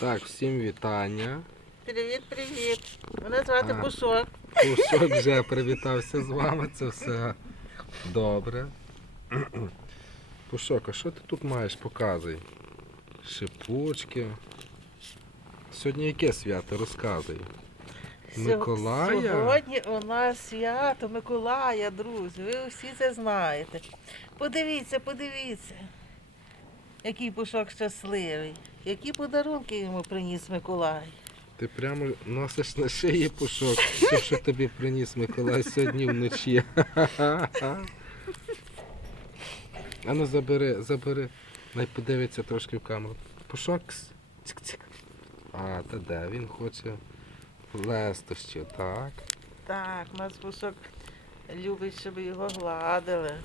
Так, всім вітання. Привіт, привіт. Мене звати А. Пушок. Пушок вже привітався з вами, це все добре. Пушок, а що ти тут маєш? Показуй. Шипучки. Сьогодні яке свято? Розказуй. Миколая? Сьогодні у нас свято Миколая, друзі. Ви всі це знаєте. Подивіться, подивіться. Який Пушок щасливий. Які подарунки йому приніс Миколай. Ти прямо носиш на шиї пушок, що, що тобі приніс Миколай сьогодні вночі. А ну забери, забери. Най подивиться трошки в камеру. Пушок. Цик-цик. А, та де? Він хоче лестощів, так? Так, у нас Пушок любить, щоб його гладили.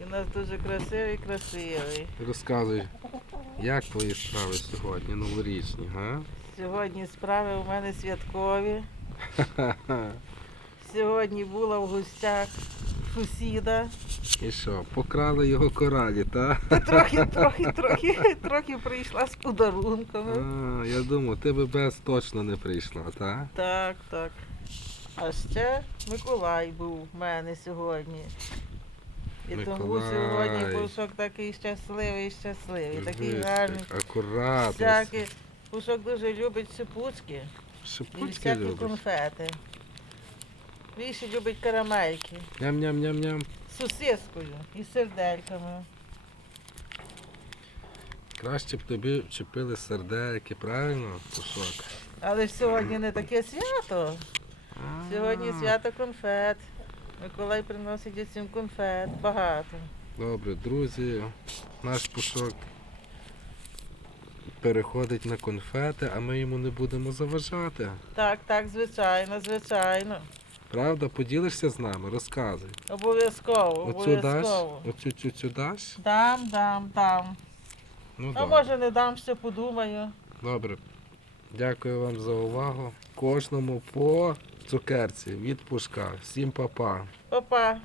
І у нас дуже красивий, красивий. Розказуй, як твої справи сьогодні, новорічні, га? Сьогодні справи у мене святкові. Сьогодні була в гостях сусіда. І що, покрали його коралі, так? Та трохи, трохи, трохи, трохи прийшла з подарунками. А, я думав, ти би без точно не прийшла, так? Так, так. А ще Миколай був в мене сьогодні. І тому Миколай. сьогодні Пушок такий щасливий, щасливий, такий гарний. Акуратно. Всякий. Пушок дуже любить сипучки і Шипучки всякі любиш. конфети. Більше любить карамельки. Ням-ням-ням-ням. З сосискою і сердельками. Краще б тобі вчепили сердельки, правильно, Пушок? Але ж сьогодні не таке свято. Сьогодні свято конфет. Миколай приносить усім конфет. Багато. Добре, друзі, наш Пушок переходить на конфети, а ми йому не будемо заважати. Так, так, звичайно, звичайно. Правда? Поділишся з нами, розказуй. Обов'язково, Оцю даш? обов'язково. Оцю цю цю даш? Дам, дам, дам. Ну А добре. може не дам, ще подумаю. Добре. Дякую вам за увагу. Кожному по цукерці відпуска, Всім па-па. Па-па.